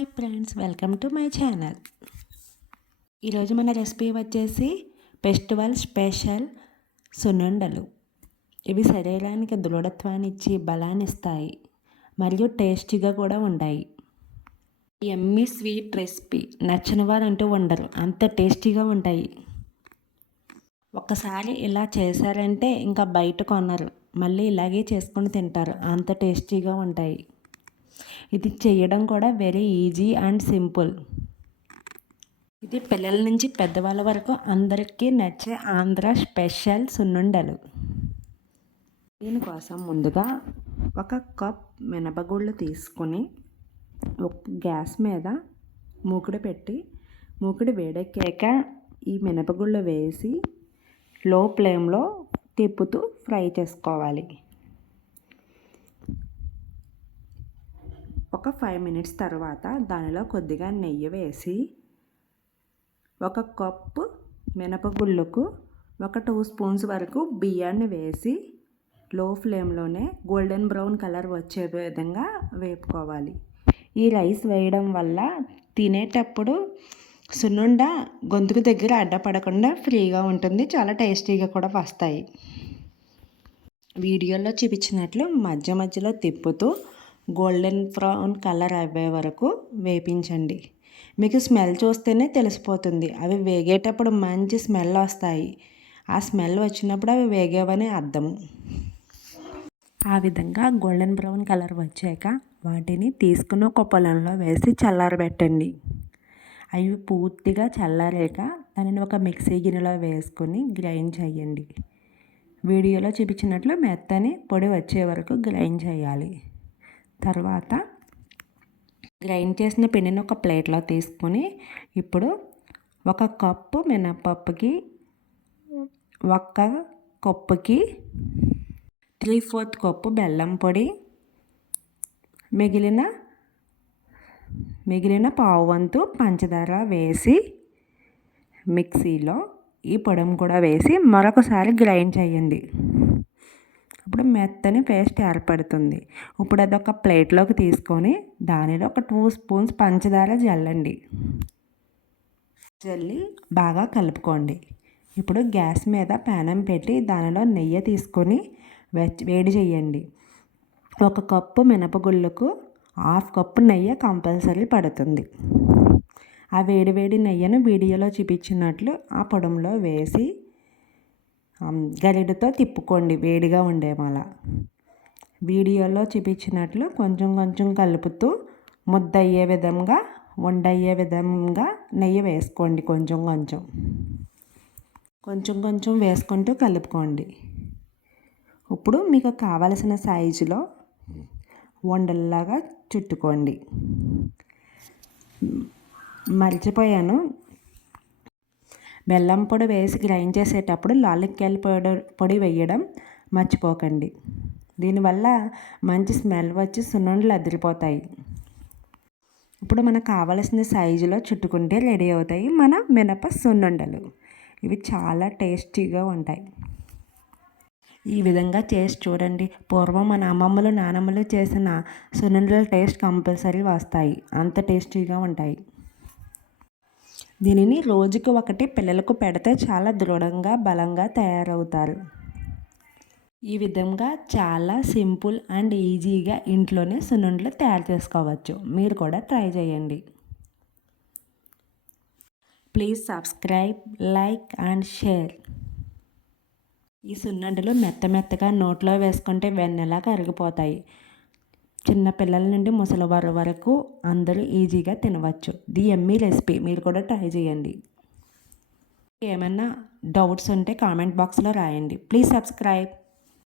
Hi friends welcome to my channel. ఈరోజు మన recipe వచ్చేసి ఫెస్టివల్ స్పెషల్ సున్నుండలు. ఇవి శరీరానికి దృఢత్వాన్ని ఇచ్చి బలాన్ని ఇస్తాయి మరియు టేస్టీగా కూడా ఉంటాయి. ఎమ్మి స్వీట్ రెసిపీ. నచ్చిన వారు అంటూ ఉండరు. అంత టేస్టీగా ఉంటాయి. ఒక్కసారి ఇలా చేశారంటే ఇంకా బయట కొనరు. మళ్ళీ ఇలాగే చేసుకొని తింటారు. అంత టేస్టీగా ఉంటాయి. ఇది చేయడం కూడా వెరీ ఈజీ అండ్ సింపుల్ ఇది పిల్లల నుంచి పెద్దవాళ్ళ వరకు అందరికీ నచ్చే ఆంధ్ర స్పెషల్ సున్నుండలు. దీనికోసం ముందుగా ఒక కప్ మినపగుళ్ళు తీసుకొని ఒక గ్యాస్ మీద మూకుడు పెట్టి మూకుడు వేడెక్కాక ఈ మినపగుళ్ళు వేసి లో ఫ్లేమ్లో తిప్పుతూ ఫ్రై చేసుకోవాలి. ఒక ఫైవ్ మినిట్స్ తర్వాత దానిలో కొద్దిగా నెయ్యి వేసి ఒక కప్పు మినపగుళ్ళకు ఒక టూ స్పూన్స్ వరకు బియ్యాన్ని వేసి లో ఫ్లేమ్లోనే గోల్డెన్ బ్రౌన్ కలర్ వచ్చే విధంగా వేపుకోవాలి. ఈ రైస్ వేయడం వల్ల తినేటప్పుడు సున్నుండ గొంతుకు దగ్గర అడ్డపడకుండా ఫ్రీగా ఉంటుంది చాలా టేస్టీగా కూడా వస్తాయి. వీడియోలో చూపించినట్లు మధ్య మధ్యలో తిప్పుతూ గోల్డెన్ బ్రౌన్ కలర్ అయ్యే వరకు వేపించండి. మీకు స్మెల్ చూస్తేనే తెలిసిపోతుంది. అవి వేగేటప్పుడు మంచి స్మెల్ వస్తాయి. ఆ స్మెల్ వచ్చినప్పుడు అవి వేగేవని అర్థం. ఆ విధంగా గోల్డెన్ బ్రౌన్ కలర్ వచ్చాక వాటిని తీసుకుని ఒక పొలంలో వేసి చల్లారబెట్టండి అవి పూర్తిగా చల్లారాక దానిని ఒక మిక్సీ గిన్నెలో వేసుకొని గ్రైండ్ చేయండి. వీడియోలో చూపించినట్లు మెత్తని పొడి వచ్చే వరకు గ్రైండ్ చేయాలి. తర్వాత గ్రైండ్ చేసిన పిండిని ఒక ప్లేట్లో తీసుకొని ఇప్పుడు ఒక కప్పు మినపప్పుకి ఒక కప్పుకి త్రీ ఫోర్త్ కప్పు బెల్లం పొడి మిగిలిన మిగిలిన పావు వంతు పంచదార వేసి మిక్సీలో ఈ పొడం కూడా వేసి మరొకసారి గ్రైండ్ చేయండి. ఇప్పుడు మెత్తని పేస్ట్ ఏర్పడుతుంది. ఇప్పుడు అదొక ప్లేట్లోకి తీసుకొని దానిలో ఒక టూ స్పూన్స్ పంచదార జల్లండి. జల్లి బాగా కలుపుకోండి. ఇప్పుడు గ్యాస్ మీద ప్యానం పెట్టి దానిలో నెయ్యి తీసుకొని వేడి చేయండి. ఒక కప్పు మినపగుళ్ళకు హాఫ్ కప్పు నెయ్యి కంపల్సరీ పడుతుంది. ఆ వేడి వేడి నెయ్యిని వీడియోలో చూపించినట్లు ఆ పొడంలో వేసి గరిటతో తిప్పుకోండి వేడిగా ఉండేమల. వీడియోలో చూపించినట్లు కొంచెం కొంచెం కలుపుతూ ముద్ద అయ్యే విధంగా వండయ్యే విధంగా నెయ్యి వేసుకోండి కొంచెం కొంచెం. కొంచెం కొంచెం వేసుకుంటూ కలుపుకోండి. ఇప్పుడు మీకు కావలసిన సైజులో వండల్లాగా చుట్టుకోండి. మర్చిపోయాను బెల్లం పొడి వేసి గ్రైండ్ చేసేటప్పుడు లాలిక్కాయల పొడి పొడి వేయడం మర్చిపోకండి. దీనివల్ల మంచి స్మెల్ వచ్చి సున్నుండలు అదిరిపోతాయి. ఇప్పుడు మనకు కావలసిన సైజులో చుట్టుకుంటే రెడీ అవుతాయి మన మినప సున్నుండలు. ఇవి చాలా టేస్టీగా ఉంటాయి. ఈ విధంగా చేసి చూడండి. పూర్వం మన అమ్మమ్మలు నానమ్మలు చేసిన సున్నుండల టేస్ట్ కంపల్సరీ వస్తాయి. అంత టేస్టీగా ఉంటాయి. దీనిని రోజుకి ఒకటి పిల్లలకు పెడితే చాలా దృఢంగా బలంగా తయారవుతారు. ఈ విధంగా చాలా సింపుల్ అండ్ ఈజీగా ఇంట్లోనే సున్నుండలు తయారు చేసుకోవచ్చు. మీరు కూడా ట్రై చేయండి. Please subscribe like and share. ఈ సున్నుండలు మెత్త మెత్తగా నోట్లో వేసుకుంటే వెన్నెలా కరిగిపోతాయి చిన్న పిల్లల నుండి ముసలివారి వరకు అందరూ ఈజీగా తినవచ్చు. ది ఎమ్మీ రెసిపీ మీరు కూడా ట్రై చేయండి. ఏమైనా డౌట్స్ ఉంటే కామెంట్ బాక్స్లో రాయండి. Please subscribe.